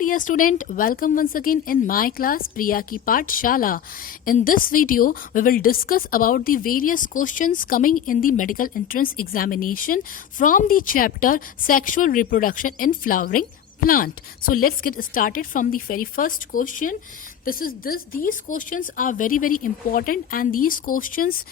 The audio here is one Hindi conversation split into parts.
dear student, welcome once again in my class Priya Ki Pathshala. In this video, we will discuss about the various questions coming in the medical entrance examination from the chapter Sexual Reproduction in Flowering Plant. So let's get started from the very first question. These questions are very important, and these questions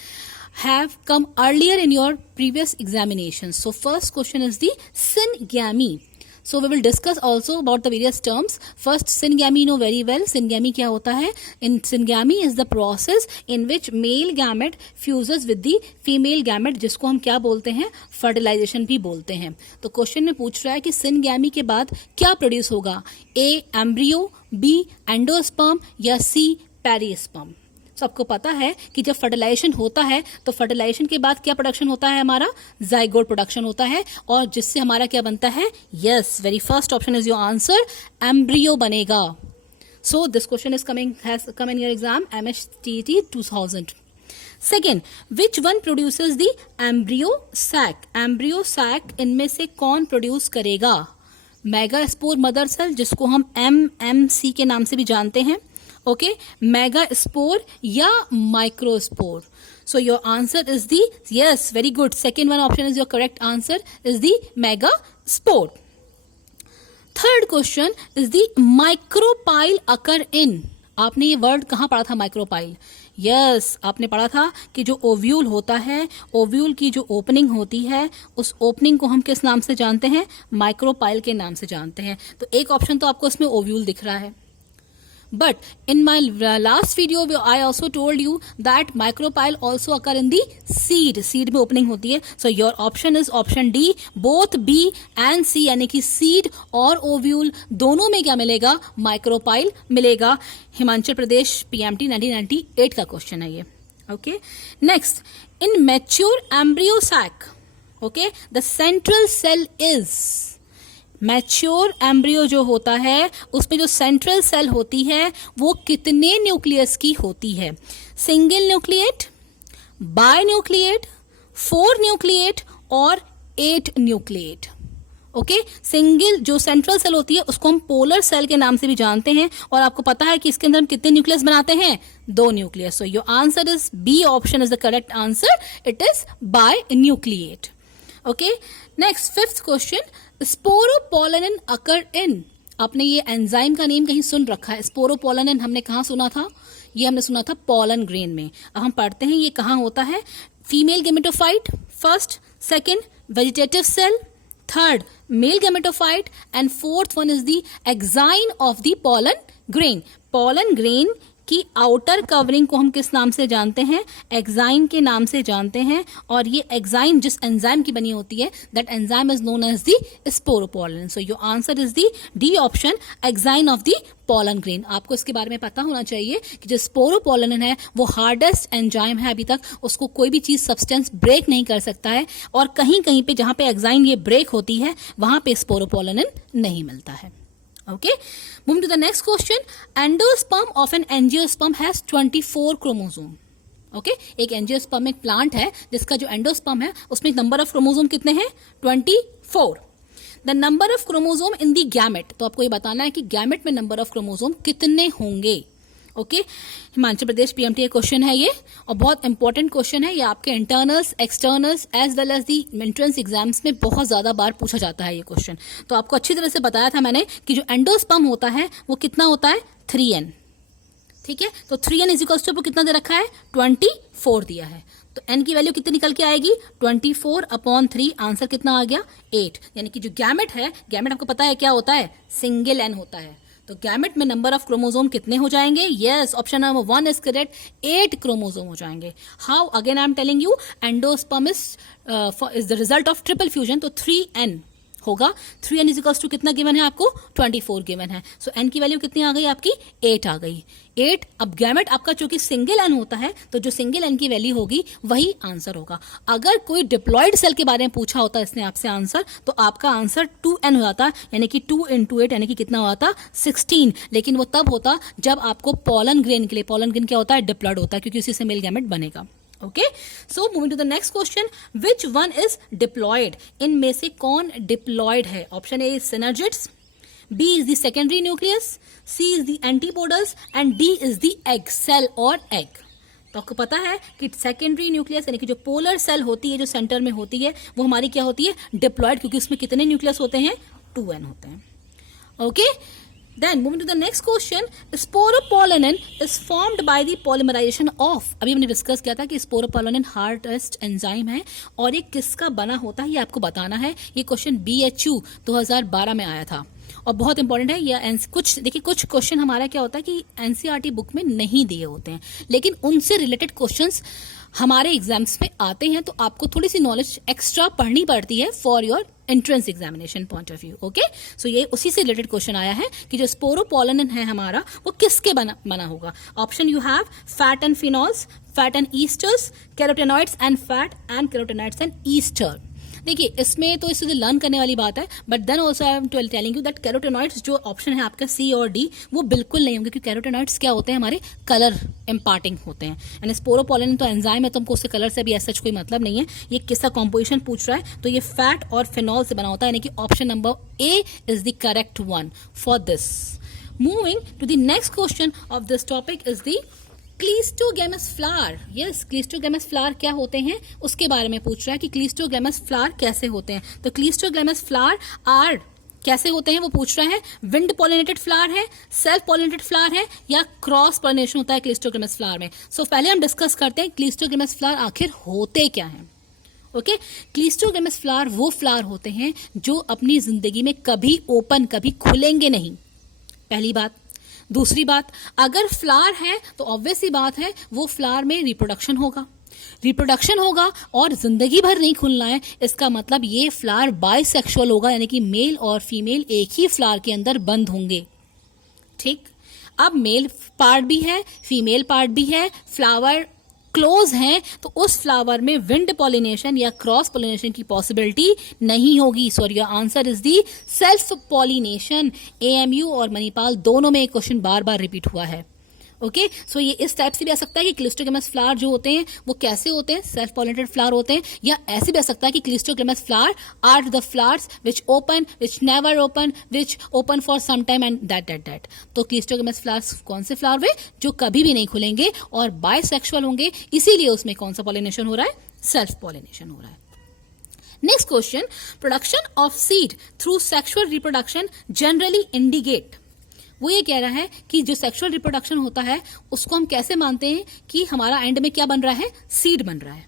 have come earlier in your previous examinations. So first question is the syngamy. So we will discuss also about the various terms. First, syngamy, you know very well. Syngamy क्या होता है? In syngamy is the process in which male gamete fuses with the female gamete, जिसको हम क्या बोलते हैं? Fertilization भी बोलते हैं. तो क्वेश्चन में पूछ रहा है कि syngamy के बाद क्या प्रोड्यूस होगा? A. Embryo, B. Endosperm या C. Perisperm. तो आपको पता है कि जब फर्टिलाइजेशन होता है तो फर्टिलाइजेशन के बाद क्या प्रोडक्शन होता है? हमारा जाइगोट प्रोडक्शन होता है, और जिससे हमारा क्या बनता है? Yes, very first option is your answer, embryo बनेगा. So this question has come in your exam MHTT 2000. Second, which one produces the embryo sac? Embryo sac इनमें से कौन प्रोड्यूस करेगा? मेगास्पोर मदर सेल, जिसको हम MMC के नाम से भी जानते हैं. Okay, megaspore या microspore. So your answer is the, yes, very good. Second one option is your correct answer, is the megaspore. Third question is the micropyle occur in. आपने ये वर्ड कहाँ पढ़ा था? माइक्रोपाइल. यस, आपने पढ़ा था कि जो ओव्यूल होता है, ओव्यूल की जो ओपनिंग होती है, उस ओपनिंग को हम किस नाम से जानते हैं? माइक्रोपाइल के नाम से जानते हैं. तो एक ऑप्शन तो आपको इसमें ओव्यूल दिख रहा है. But in my last video, I also told you that micropyle also occur in the seed. Seed में opening होती है. So your option is option D. Both B and C, यानी कि seed और ovule दोनों में क्या मिलेगा? micropyle मिलेगा. हिमाचल प्रदेश PMT 1998 का क्वेश्चन है ये. Okay. Next, in mature embryo sac, okay, the central cell is. Mature embryo जो होता है उसमें जो सेंट्रल सेल होती है वो कितने न्यूक्लियस की होती है? Single nucleate, binucleate, 4 nucleate और 8 न्यूक्लिएट. ओके, सिंगल जो सेंट्रल सेल होती है उसको हम पोलर सेल के नाम से भी जानते हैं, और आपको पता है कि इसके अंदर हम कितने न्यूक्लियस बनाते हैं? 2 nucleus. So your answer is B option is the correct answer. It is binucleate. Okay, next fifth question, sporopollenin occur in. आपने ये एंजाइम का नेम कहीं सुन रखा है? स्पोरोपोलेनिन हमने कहाँ सुना था? ये हमने सुना था पोलन ग्रेन में. अब हम पढ़ते हैं ये कहाँ होता है. Female gametophyte first, second vegetative cell, third male gametophyte, and fourth one is the exine of the pollen grain. Pollen grain की आउटर कवरिंग को हम किस नाम से जानते हैं? एक्साइन के नाम से जानते हैं, और ये एक्साइन जिस एंजाइम की बनी होती है, that enzyme is known as the sporopollenin. So your answer is the D option, exine of the pollen grain. आपको इसके बारे में पता होना चाहिए कि जो स्पोरोपोलेनिन है वो हार्डेस्ट एंजाइम है. अभी तक उसको कोई भी चीज सब्सटेंस ब्रेक नहीं कर सकता है, और कहीं कहीं पे जहां पे एक्साइन ये ब्रेक होती है वहां पे स्पोरोपोलेनिन नहीं मिलता है. Okay, moving to the next question. Endosperm of an angiosperm has 24 chromosome. Okay, एक एंजियोस्पर्म एक प्लांट है जिसका जो एंडोस्पर्म है उसमें नंबर ऑफ क्रोमोसोम कितने हैं? 24. The number of chromosome in the gamete. तो आपको ये बताना है कि गैमेट में नंबर ऑफ क्रोमोसोम कितने होंगे. Okay, Himachal Pradesh PMT question है ये, और बहुत इंपॉर्टेंट क्वेश्चन है ये. आपके internals, externals as well as the entrance exams में बहुत ज्यादा बार पूछा जाता है ये क्वेश्चन. तो आपको अच्छी तरह से बताया था मैंने कि जो एंडोस्पर्म होता है वो कितना होता है? 3n. ठीक है, तो 3n इज इक्वल्स टू कितना दे रखा है? 24 दिया है. तो n की वैल्यू कितनी निकल के आएगी? 24/3. आंसर कितना आ गया? 8. यानी कि जो गैमेट है, गैमेट आपको पता है क्या होता है? सिंगल n होता है. तो गैमेट में नंबर ऑफ क्रोमोसोम कितने हो जाएंगे? Yes, option number 1 is correct. 8 chromosome हो जाएंगे. How? Again I am telling you, endosperm is the result of triple fusion. तो 3n होगा. 3n इज इक्वल्स टू कितना गिवन है आपको? 24 गिवन है. सो n की वैल्यू कितनी आ गई आपकी? 8 आ गई. 8. अब गैमेट आपका चूंकि सिंगल n होता है तो जो सिंगल n की वैल्यू होगी वही आंसर होगा. अगर कोई डिप्लॉयड सेल के बारे में पूछा होता इसने आपसे आंसर, तो आपका आंसर 2n हो जाता, यानी कि 2 into 8 यानी कि कितना होता? 16. लेकिन वो तब होता जब आपको पोलन ग्रेन के लिए, पोलन ग्रेन क्या होता है? डिप्लॉयड होता है, क्योंकि उसी से मेल गैमेट बनेगा. Okay, so moving to the next question, which one is diploid? इनमें से कौन डिप्लॉयड है? Option A synergids, B is the secondary nucleus, C is the antipodals and D is the egg cell और egg. तो आपको पता है कि सेकेंडरी न्यूक्लियस यानी कि जो पोलर सेल होती है जो सेंटर में होती है वो हमारी क्या होती है, डिप्लॉयड, क्योंकि उसमें कितने न्यूक्लियस होते हैं, 2n होते हैं. Okay, then moving to the next question, sporopollenin is formed by the polymerization of. अभी हमने डिस्कस किया था कि स्पोरोपोलिन हार्डेस्ट एंजाइम है और ये किसका बना होता है ये आपको बताना है. ये क्वेश्चन BHU 2012 में आया था और बहुत इंपॉर्टेंट है. या कुछ देखिए, कुछ क्वेश्चन हमारा क्या होता है कि एनसीईआरटी बुक में नहीं दिए होते हैं, लेकिन उनसे रिलेटेड क्वेश्चंस हमारे एग्जाम्स में आते हैं, तो आपको थोड़ी सी नॉलेज एक्स्ट्रा पढ़नी पड़ती है for your entrance examination point of view. Okay, so ये उसी से रिलेटेड क्वेश्चन आया है कि जो स्पोरोपोलिन है हमारा वो किसके बना होगा. Option you have fat and phenols, fat and esters, carotenoids and fat and carotenoids and ester. देखिए, इसमें तो इससे लर्न करने वाली बात है, but then also I am telling you that carotenoids जो ऑप्शन है आपका C और D वो बिल्कुल नहीं होंगे, क्योंकि कैरोटेनॉइड्स क्या होते हैं, हमारे कलर इम्पार्टिंग होते हैं. एंड स्पोरोपोलिन तो एंजाइम है, तो हमको उससे कलर से भी ऐसा कोई मतलब नहीं है. ये किसका कॉम्पोजिशन पूछ रहा है, तो ये फैट और फिनॉल से बना होता है, यानी कि option number A is the correct one for this. Moving to the next question of this topic is the cleistogamous flower. Yes, cleistogamous flower क्या होते हैं उसके बारे में पूछ रहा है कि क्लीस्टोगैमस फ्लावर कैसे होते हैं. तो क्लीस्टोगैमस फ्लावर आर कैसे होते हैं वो पूछ रहा है. विंड पॉलिनेटेड फ्लावर है, सेल्फ पॉलिनेटेड फ्लावर है, या क्रॉस पॉलिनेशन होता है क्लीस्टोगैमस फ्लावर में. सो पहले हम डिस्कस करते हैं क्लीस्टोगैमस फ्लावर आखिर होते क्या हैं. ओके, क्लीस्टोगैमस फ्लावर वो फ्लावर होते हैं जो अपनी जिंदगी में कभी ओपन, कभी खुलेंगे नहीं. पहली बात. दूसरी बात, अगर फ्लावर है तो ऑब्वियस सी बात है वो फ्लावर में रिप्रोडक्शन होगा और जिंदगी भर नहीं खुलना है. इसका मतलब ये फ्लावर बाइसेक्सुअल होगा, यानी कि मेल और फीमेल एक ही फ्लावर के अंदर बंद होंगे. ठीक, अब मेल पार्ट भी है, फीमेल पार्ट भी है, फ्लावर क्लोज हैं, तो उस फ्लावर में विंड पॉलिनेशन या क्रॉस पॉलिनेशन की पॉसिबिलिटी नहीं होगी. सो your answer is the self pollination. AMU और मणिपाल दोनों में एक क्वेश्चन बार बार रिपीट हुआ है. ओके, सो ये इस टाइप से भी आ सकता है कि क्लिस्टोगैमस फ्लावर जो होते हैं वो कैसे होते हैं, सेल्फ पॉलिनेटेड फ्लावर होते हैं, या ऐसे भी आ सकता है कि cleistogamous flower are the flowers which open, which never open, which open for some time and that. तो क्लिस्टोगैमस फ्लावर्स कौन से फ्लावर हुए, जो कभी भी नहीं खुलेंगे और बाइसेक्सुअल होंगे, इसीलिए उसमें कौन सा पॉलिनेशन हो रहा है, सेल्फ पॉलिनेशन हो रहा है. Next question, production of seed through sexual reproduction generally indicate. वो ये कह रहा है कि जो सेक्सुअल रिप्रोडक्शन होता है उसको हम कैसे मानते हैं कि हमारा एंड में क्या बन रहा है, सीड बन रहा है.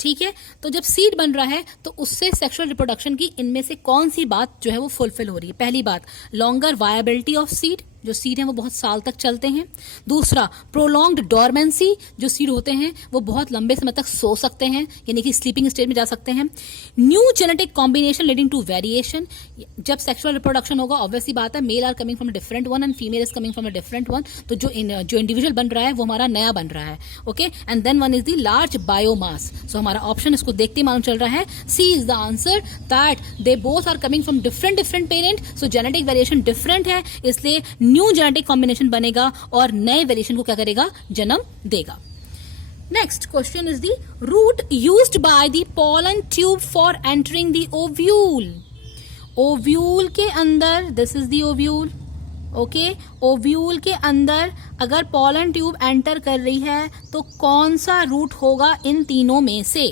ठीक है, तो जब सीड बन रहा है तो उससे सेक्सुअल रिप्रोडक्शन की इनमें से कौन सी बात जो है वो फुलफिल हो रही है. पहली बात, लॉन्गर वायबिलिटी ऑफ सीड, जो सीड हैं वो बहुत साल तक चलते हैं. दूसरा, प्रोलॉन्ग्ड डॉर्मेंसी, जो सीड होते हैं वो बहुत लंबे समय तक सो सकते हैं, यानी कि स्लीपिंग स्टेज में जा सकते हैं. New genetic combination leading to variation, जब सेक्सुअल रिप्रोडक्शन होगा ऑब्वियसली बात है male are coming from a different one and female is coming from a different one, तो जो इंडिविजुअल बन रहा है वो हमारा नया बन रहा है. Okay, and then one is the large biomass. So हमारा ऑप्शन इसको देखते ही मालूम चल रहा है, C is the answer, that they both are coming from different parent, so genetic variation different है, इसलिए न्यू जेनेटिक कॉम्बिनेशन बनेगा और नए वेरिएशन को क्या करेगा, जन्म देगा. Next question is the root used by the pollen tube for entering the ovule. Ovule के अंदर, this is the ovule. Okay, ovule के अंदर अगर पोलन ट्यूब एंटर कर रही है तो कौन सा रूट होगा इन तीनों में से.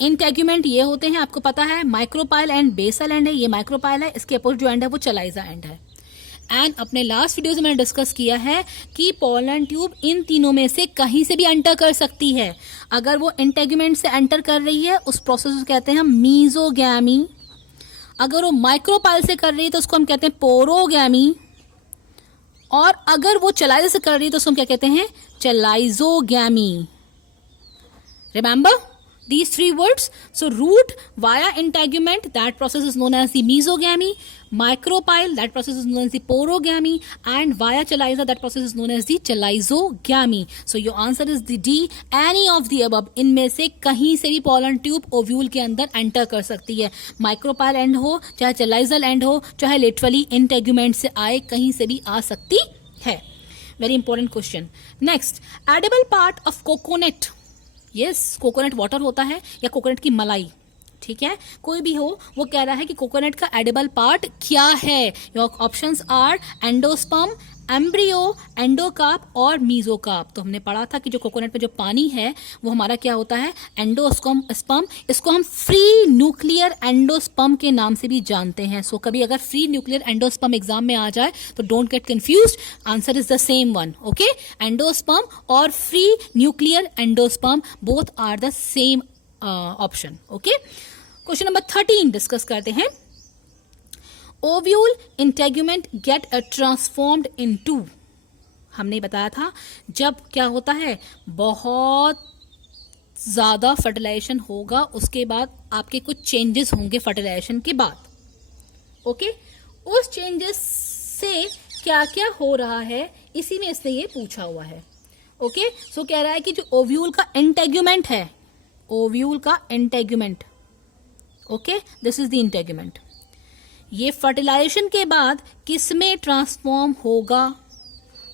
इंटेग्यूमेंट ये होते हैं, आपको पता है, माइक्रोपाइल एंड बेसल एंड है, ये माइक्रोपाइल है, इसके अपोजिट जो एंड है वो चलाइजा एंड है. एंड अपने लास्ट वीडियो में मैंने डिस्कस किया है कि पोलन ट्यूब इन तीनों में से कहीं से भी एंटर कर सकती है. अगर वो इंटेग्यूमेंट से एंटर कर रही है उस प्रोसेस को कहते हैं हम मीजोगैमी. अगर वो माइक्रोपाइल से कर रही है तो उसको हम कहते हैं पोरोगैमी. और अगर वो चलाइजा से कर रही है तो उसको हम क्या कहते हैं, chalazogamy. Remember these three words. So root via integument, that process is known as the mesogamy. Micropyle, that process is known as the porogamy, and via chaliza, that process is known as the chalizogamy. So your answer is the D, any of the above. इनमें से कहीं से भी pollen tube ovule के अंदर enter कर सकती है. Micropyle end हो, चाहे chalizal end हो, चाहे literally integument से आए, कहीं से भी आ सकती है. Very important question. Next, edible part of coconut. Yes, coconut water होता है या कोकोनट की मलाई, ठीक है, कोई भी हो, वो कह रहा है कि कोकोनट का एडिबल पार्ट क्या है। Your options are endosperm, embryo, endocarp और मीजोकार्प। तो हमने पढ़ा था कि जो कोकोनट में जो पानी है वो हमारा क्या होता है, एंडोस्पर्म। इसको हम फ्री न्यूक्लियर एंडोस्पर्म के नाम से भी जानते हैं। सो कभी अगर फ्री न्यूक्लियर एंडोस्पर्म एग्जाम में आ जाए तो don't get confused, answer is the same one. Okay, endosperm और free nuclear endosperm both are the same option. Okay, question number 13 discuss करते हैं। Ovule integument get transformed into, हमने बताया था जब क्या होता है, बहुत ज्यादा फर्टिलाइजेशन होगा, उसके बाद आपके कुछ चेंजेस होंगे फर्टिलाइजेशन के बाद। ओके, उस चेंजेस से क्या क्या हो रहा है, इसी में इसने ये पूछा हुआ है। ओके, सो कह रहा है कि जो ओव्यूल का इंटेगुमेंट है, ओव्यूल का integument, okay, this is the integument, ये फर्टिलाइजेशन के बाद किस में ट्रांसफॉर्म होगा।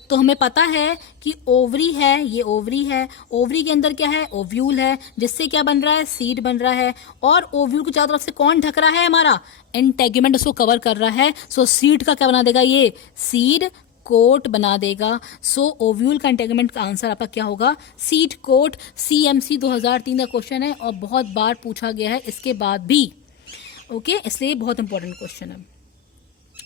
तो हमें पता है कि ओवरी है, ये ओवरी है, ओवरी के अंदर क्या है, ओव्यूल है, जिससे क्या बन रहा है, सीड बन रहा है। और ओव्यूल को चारों तरफ से कौन ढक रहा है, हमारा इंटेगुमेंट उसको कवर कर रहा है। सो सीड का क्या बना देगा, ये सीड कोट बना देगा। सो ओव्यूल का इंटेगुमेंट का आंसर आपका क्या होगा, सीड कोट। CMC 2003 का क्वेश्चन है और बहुत बार पूछा गया है इसके बाद भी। ओके, इसलिए बहुत इंपॉर्टेंट क्वेश्चन है।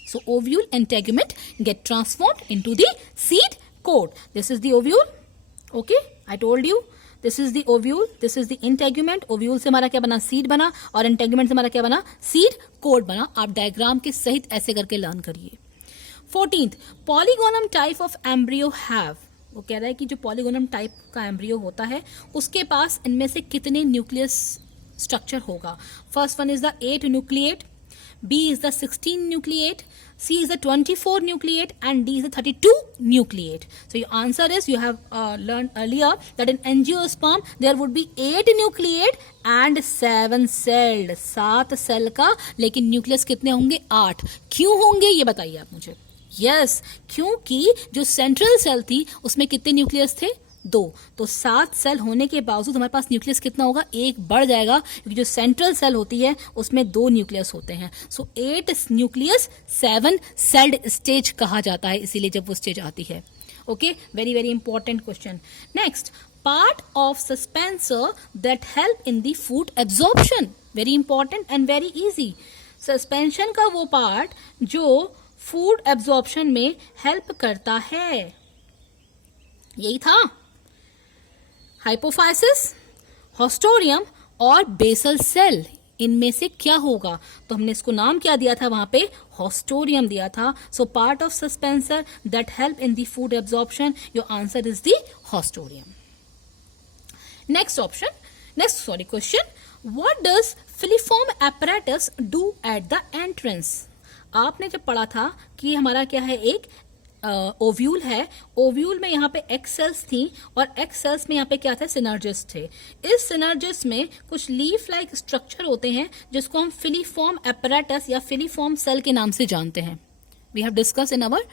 So ovule integument get transformed into the seed coat. This is the ovule. Okay, I told you this is the ovule, this is the integument. Ovule से हमारा क्या बना, सीड बना, और इंटेगुमेंट से हमारा क्या बना, सीड कोट बना। आप डायग्राम के सहित ऐसे करके लर्न करिए। 14th, polygonum type of embryo have, वो कह रहा है कि जो पॉलीगोनम टाइप का एम्ब्रियो होता है उसके पास इनमें से कितने न्यूक्लियस स्ट्रक्चर होगा। First one is the 8 nucleate, B is the 16 nucleate, C is the 24 nucleate, and D is the 32 nucleate. So your answer is, you have learned earlier that in angiosperm there would be 8 nucleate and 7 celled, 7 cell का, लेकिन न्यूक्लियस कितने होंगे, 8। क्यों होंगे ये बताइए आप मुझे। यस, क्योंकि जो सेंट्रल सेल थी उसमें कितने न्यूक्लियस थे, 2। तो 7 सेल होने के बावजूद हमारे पास न्यूक्लियस कितना होगा, 1 बढ़ जाएगा, क्योंकि जो सेंट्रल सेल होती है उसमें 2 न्यूक्लियस होते हैं। सो 8 न्यूक्लियस 7 सेल्ड स्टेज कहा जाता है, इसीलिए जब वो स्टेज आती है। Okay, very very important question. Next, part of suspensor that help in the food absorption, very important and very easy. Suspension का वो पार्ट जो फूड एब्जॉर्प्शन में हेल्प करता है, यही था, हाइपोफाइसिस, हॉस्टोरियम और बेसल सेल, इनमें से क्या होगा। तो हमने इसको नाम क्या दिया था, वहां पे हॉस्टोरियम दिया था। So part of suspensor that help in the food absorption, your answer is the haustorium. Next question, what does filiform apparatus do at the entrance. आपने जब पढ़ा था कि हमारा क्या है, एक ओव्यूल है, ओव्यूल में यहाँ पे एक्स सेल्स थी और एक्स सेल्स में यहाँ पे क्या थे, सिनर्जिस थे। इस सिनर्जिस में कुछ लीफ लाइक स्ट्रक्चर होते हैं जिसको हम फिलिफॉर्म एपरेटस या फिलिफॉर्म सेल के नाम से जानते हैं। We have discuss in our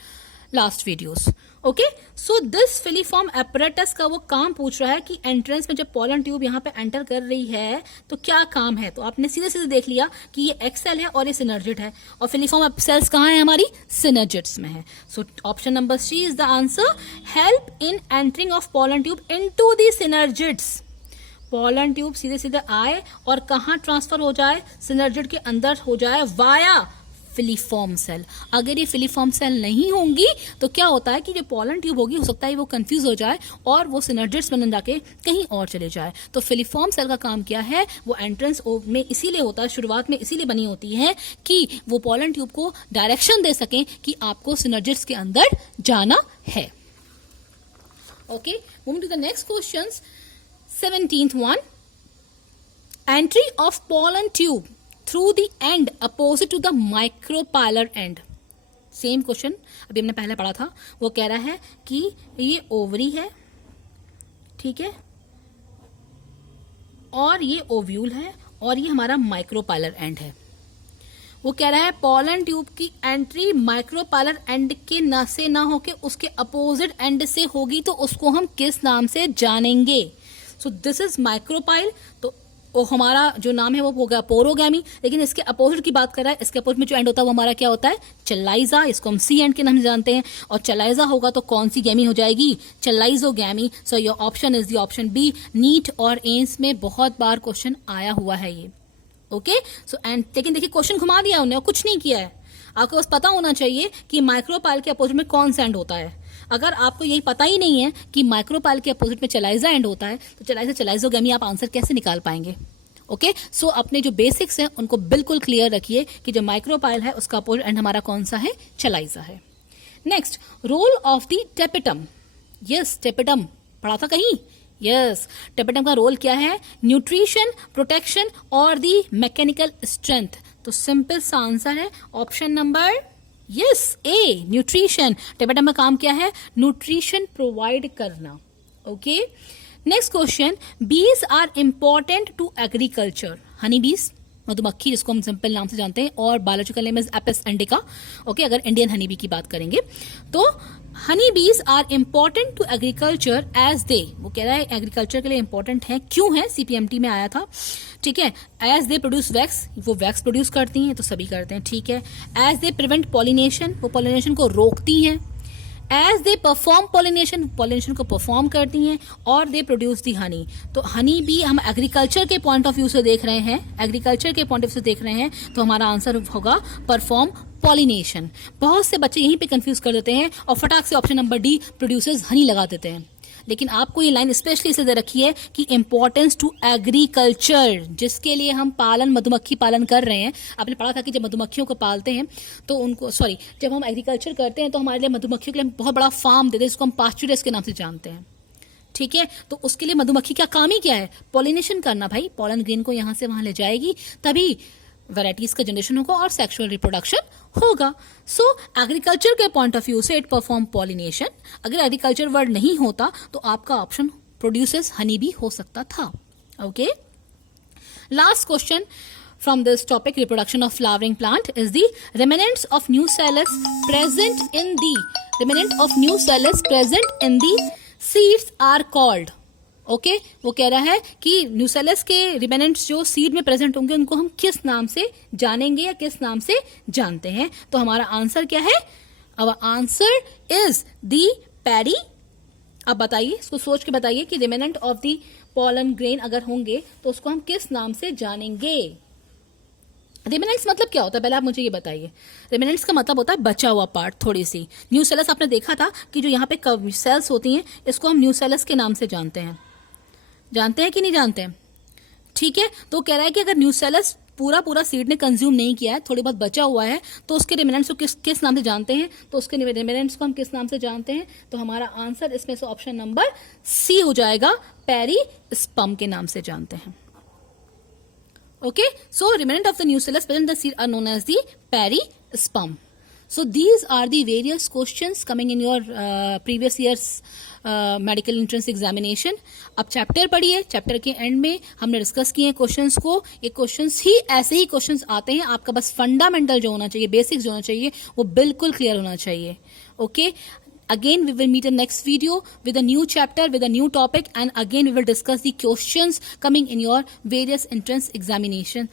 last videos. Okay, so this filiform apparatus का वो काम पूछ रहा है कि एंट्रेंस में जब पॉलन ट्यूब यहाँ पे एंटर कर रही है तो क्या काम है। तो आपने सीधे सीधे देख लिया कि ये एक्स सेल है और ये सिनर्जिट है, और फिलिफॉर्म सेल्स कहाँ है, हमारी सिनर्जिट्स में है। So option number C is the answer, help in entering of pollen tube into the synergids. Pollen tube सीधे सीधे आए और कहाँ ट्रांसफर हो जाए, सिनर्जिट के अंदर हो जाए वाया फिलिफॉर्म सेल। अगर ये फिलिफॉर्म सेल नहीं होंगी तो क्या होता है कि जो पॉलन ट्यूब होगी, हो सकता है वो कंफ्यूज हो जाए और वो सिनर्जिट्स बन जाके कहीं और चले जाए। तो फिलिफॉर्म सेल का काम क्या है, वो एंट्रेंस में इसीलिए होता है, शुरुआत में इसीलिए बनी होती है कि वो पॉलन ट्यूब को डायरेक्शन दे सकें कि आपको सिनर्जिट्स के अंदर जाना है। Okay, moving to the next questions. 17th one, entry of pollen tube through the end opposite to the micropylar end. Same question अभी हमने पहले पढ़ा था। वो कह रहा है कि ये ओवरी है, ठीक है, और ये ओव्यूल है और ये हमारा माइक्रोपाइलर एंड है। वो कह रहा है पॉलन ट्यूब की एंट्री माइक्रोपाइलर एंड के न से ना होके उसके अपोजिट एंड से होगी, तो उसको हम किस नाम से जानेंगे। सो दिस इज माइक्रोपाइल, तो वो हमारा जो नाम है वो हो गया पोरोगैमी, लेकिन इसके अपोजिट की बात कर रहा है, इसके अपोजिट में जो एंड होता है वो हमारा क्या होता है, चलाइजा, इसको हम सी एंड के नाम से जानते हैं। और चलाइजा होगा तो कौन सी गैमी हो जाएगी, chalazogamy. So your option is the option B. NEET और एम्स में बहुत बार क्वेश्चन आया हुआ है ये। ओके, सो एंड लेकिन देखिए क्वेश्चन घुमा दिया उन्होंने और कुछ नहीं किया है। आपको बस पता होना चाहिए कि माइक्रोपाइल के अपोजिट में कौन सा एंड होता है। अगर आपको यही पता ही नहीं है कि माइक्रोपाइल के अपोजिट में चलाइजा एंड होता है, तो चलाइजा चलाइजोगैमी आप आंसर कैसे निकाल पाएंगे। ओके, सो अपने जो बेसिक्स हैं उनको बिल्कुल क्लियर रखिए कि जो माइक्रोपाइल है उसका अपोजिट एंड हमारा कौन सा है, चलाइजा है। Next, role of the tapetum. Yes, tapetum पढ़ा था कहीं। यस, टेपिटम का रोल क्या है, न्यूट्रिशन, प्रोटेक्शन और दी मैकेनिकल स्ट्रेंथ। तो सिंपल सा आंसर है option number yes A, nutrition. Tapetum का काम क्या है, न्यूट्रिशन प्रोवाइड करना। Okay, next question, bees are important to agriculture. Honey bees, मधुमक्खी जिसको हम सिंपल नाम से जानते हैं, और biological name is Apis indica. Okay, अगर इंडियन हनी बी की बात करेंगे तो honey bees are important to agriculture as they, वो कह रहा है एग्रीकल्चर के लिए इंपॉर्टेंट है, क्यों है, सीपीएमटी में आया था। ठीक है, एज दे प्रोड्यूस वैक्स, वो वैक्स प्रोड्यूस करती हैं, तो सभी करते हैं। ठीक है, एज दे प्रिवेंट पॉलिनेशन, वो पॉलिनेशन को रोकती हैं। As they perform pollination, pollination को परफॉर्म करती हैं। और दे प्रोड्यूस दी हनी, तो हनी भी हम एग्रीकल्चर के पॉइंट ऑफ व्यू से देख रहे हैं, एग्रीकल्चर के पॉइंट ऑफ व्यू से देख रहे हैं, तो हमारा आंसर होगा परफॉर्म पॉलिनेशन। बहुत से बच्चे यहीं पे कंफ्यूज कर देते हैं और फटाक से option number D producers Honey लगा देते हैं। लेकिन आपको ये लाइन स्पेशली इसे दे रखी है कि इंपॉर्टेंस टू एग्रीकल्चर, जिसके लिए हम पालन, मधुमक्खी पालन कर रहे हैं। आपने पढ़ा था कि जब मधुमक्खियों को पालते हैं तो उनको, जब हम एग्रीकल्चर करते हैं तो हमारे लिए मधुमक्खियों के लिए बहुत बड़ा फार्म देते हैं, जिसको हम पास्चुरेस के नाम से जानते हैं। ठीक है, तो उसके लिए मधुमक्खी का काम ही क्या है, पॉलिनेशन करना भाई। पॉलन ग्रेन को यहां से वहां ले जाएगी, तभी वैराइटीज का जनरेशन होगा और सेक्सुअल रिप्रोडक्शन होगा। सो एग्रीकल्चर के पॉइंट ऑफ व्यू से इट परफॉर्म पॉलिनेशन। अगर एग्रीकल्चर वर्ड नहीं होता तो आपका ऑप्शन प्रोड्यूसर्स हनी भी हो सकता था। Okay, last question from this topic, reproduction of flowering plant, is the remnants of nucellus present in the seeds are called. Okay, वो कह रहा है कि न्यूसेलस के रिमेनेंट्स जो सीड में प्रेजेंट होंगे उनको हम किस नाम से जानेंगे या किस नाम से जानते हैं। तो हमारा आंसर क्या है, our answer is the paddy. अब बताइए, इसको सोच के बताइए कि remnant of the pollen grain अगर होंगे तो उसको हम किस नाम से जानेंगे। रिमेनेंट्स मतलब क्या होता है, पहले आप मुझे ये बताइए। रिमेनेंट्स का मतलब होता है बचा हुआ पार्ट, थोड़ी सी। न्यूसेलस आपने देखा था कि जो यहाँ पे सेल्स होती हैं इसको हम न्यूसेलस के नाम से जानते हैं। जानते हैं कि नहीं जानते हैं? ठीक है, तो कह रहा है कि अगर न्यूसेलस पूरा सीड ने कंज्यूम नहीं किया है, थोड़ी बहुत बचा हुआ है, तो उसके रिमेनेंट्स को किस नाम से जानते हैं, तो उसके रिमेनेंट्स को हम किस नाम से जानते हैं। तो हमारा आंसर इसमें से ऑप्शन नंबर सी हो जाएगा, पेरिस्पर्म के नाम से जानते हैं। Okay, so remnant of the nucellus present in the seed are known as the perisperm. So these are the various questions coming in your previous year's medical entrance examination. अब चैप्टर पढ़िए, चैप्टर के एंड में हमने डिस्कस किए हैं क्वेश्चंस को। ये क्वेश्चंस ही ऐसे ही क्वेश्चंस आते हैं, आपका बस फंडामेंटल जो होना चाहिए, बेसिक्स जो होना चाहिए, वो बिल्कुल क्लियर होना चाहिए। Okay, again we will meet in next video with a new chapter, with a new topic, and again we will discuss the questions coming in your various entrance examination.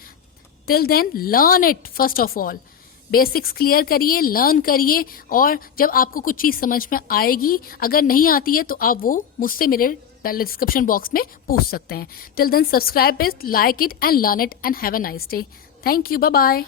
Till then learn it first of all, basics clear करिए, लर्न करिए, और जब आपको कुछ चीज समझ में आएगी, अगर नहीं आती है तो आप वो मुझसे मेरे डिस्क्रिप्शन बॉक्स में पूछ सकते हैं। Till then subscribe it, like it and learn it and have a nice day. Thank you, bye bye.